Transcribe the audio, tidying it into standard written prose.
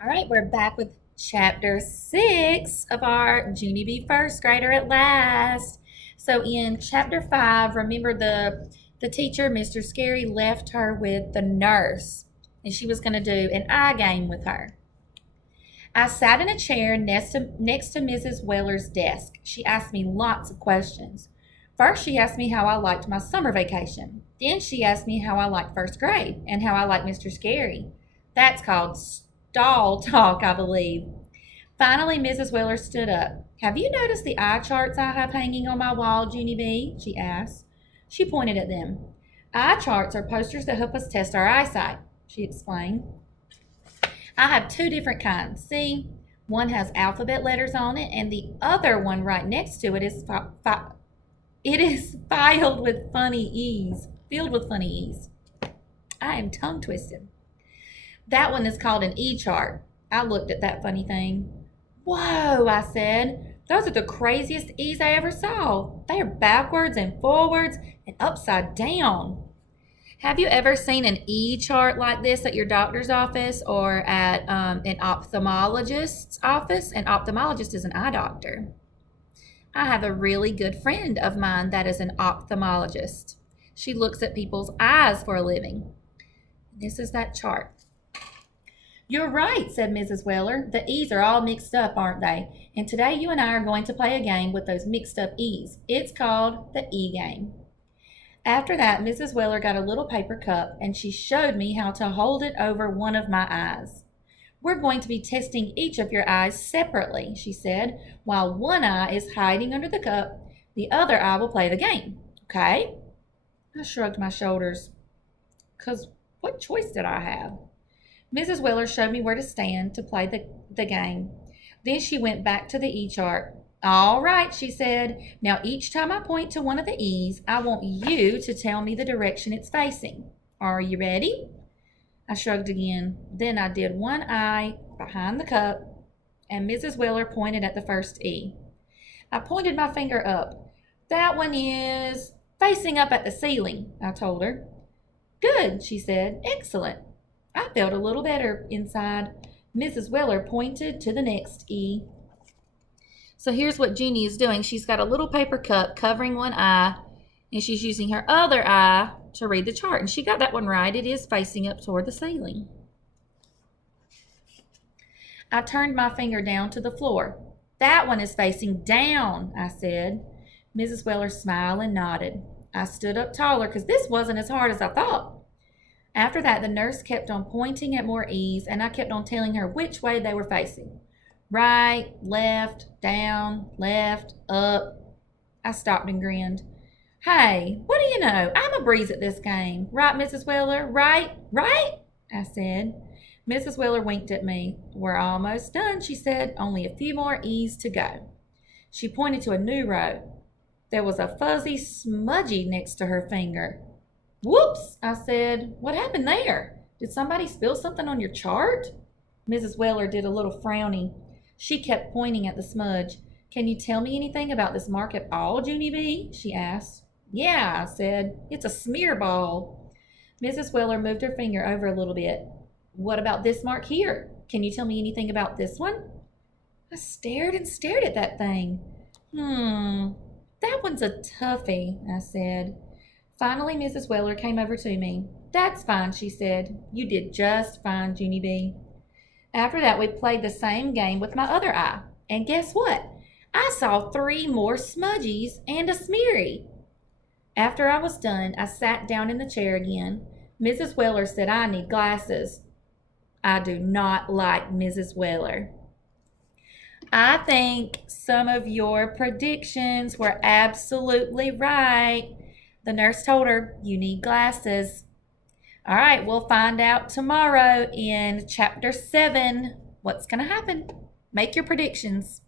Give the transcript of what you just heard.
All right, we're back with chapter 6 of our Junie Be First Grader at Last. So in chapter 5, remember the teacher, Mr. Scary, left her with the nurse, and she was going to do an eye game with her. I sat in a chair next to Mrs. Weller's desk. She asked me lots of questions. First, she asked me how I liked my summer vacation. Then she asked me how I liked first grade and how I liked Mr. Scary. That's called stall talk, I believe. Finally, Mrs. Weller stood up. Have you noticed the eye charts I have hanging on my wall, Junie B? She asked. She pointed at them. Eye charts are posters that help us test our eyesight, she explained. I have two different kinds. See, one has alphabet letters on it, and the other one right next to it is it is filled with funny e's. Filled with funny e's. I am tongue twisted. That one is called an E chart. I looked at that funny thing. Whoa, I said. Those are the craziest E's I ever saw. They are backwards and forwards and upside down. Have you ever seen an E chart like this at your doctor's office or at an ophthalmologist's office? An ophthalmologist is an eye doctor. I have a really good friend of mine that is an ophthalmologist. She looks at people's eyes for a living. This is that chart. You're right, said Mrs. Weller. The E's are all mixed up, aren't they? And today you and I are going to play a game with those mixed up E's. It's called the E game. After that, Mrs. Weller got a little paper cup and she showed me how to hold it over one of my eyes. We're going to be testing each of your eyes separately, she said. While one eye is hiding under the cup, the other eye will play the game. Okay? I shrugged my shoulders. 'Cause what choice did I have? Mrs. Weller showed me where to stand to play the game. Then she went back to the E chart. All right, she said. Now each time I point to one of the E's, I want you to tell me the direction it's facing. Are you ready? I shrugged again. Then I did one eye behind the cup, and Mrs. Weller pointed at the first E. I pointed my finger up. That one is facing up at the ceiling, I told her. Good, she said. Excellent. I felt a little better inside. Mrs. Weller pointed to the next E. So here's what Junie is doing. She's got a little paper cup covering one eye, and she's using her other eye to read the chart. And she got that one right. It is facing up toward the ceiling. I turned my finger down to the floor. That one is facing down, I said. Mrs. Weller smiled and nodded. I stood up taller because this wasn't as hard as I thought. After that, the nurse kept on pointing at more E's, and I kept on telling her which way they were facing. Right, left, down, left, up. I stopped and grinned. Hey, what do you know? I'm a breeze at this game. Right, Mrs. Weller? Right? Right? I said. Mrs. Weller winked at me. We're almost done, she said. Only a few more E's to go. She pointed to a new row. There was a fuzzy smudgy next to her finger. Whoops, I said. What happened there? Did somebody spill something on your chart? Mrs. Weller did a little frowny. She kept pointing at the smudge. Can you tell me anything about this mark at all, Junie B? She asked. Yeah, I said. It's a smear ball. Mrs. Weller moved her finger over a little bit. What about this mark here? Can you tell me anything about this one? I stared and stared at that thing. That one's a toughie, I said. Finally, Mrs. Weller came over to me. That's fine, she said. You did just fine, Junie B. After that, we played the same game with my other eye. And guess what? I saw 3 more smudgies and a smeary. After I was done, I sat down in the chair again. Mrs. Weller said I need glasses. I do not like Mrs. Weller. I think some of your predictions were absolutely right. The nurse told her, you need glasses. All right, we'll find out tomorrow in chapter 7 what's going to happen. Make your predictions.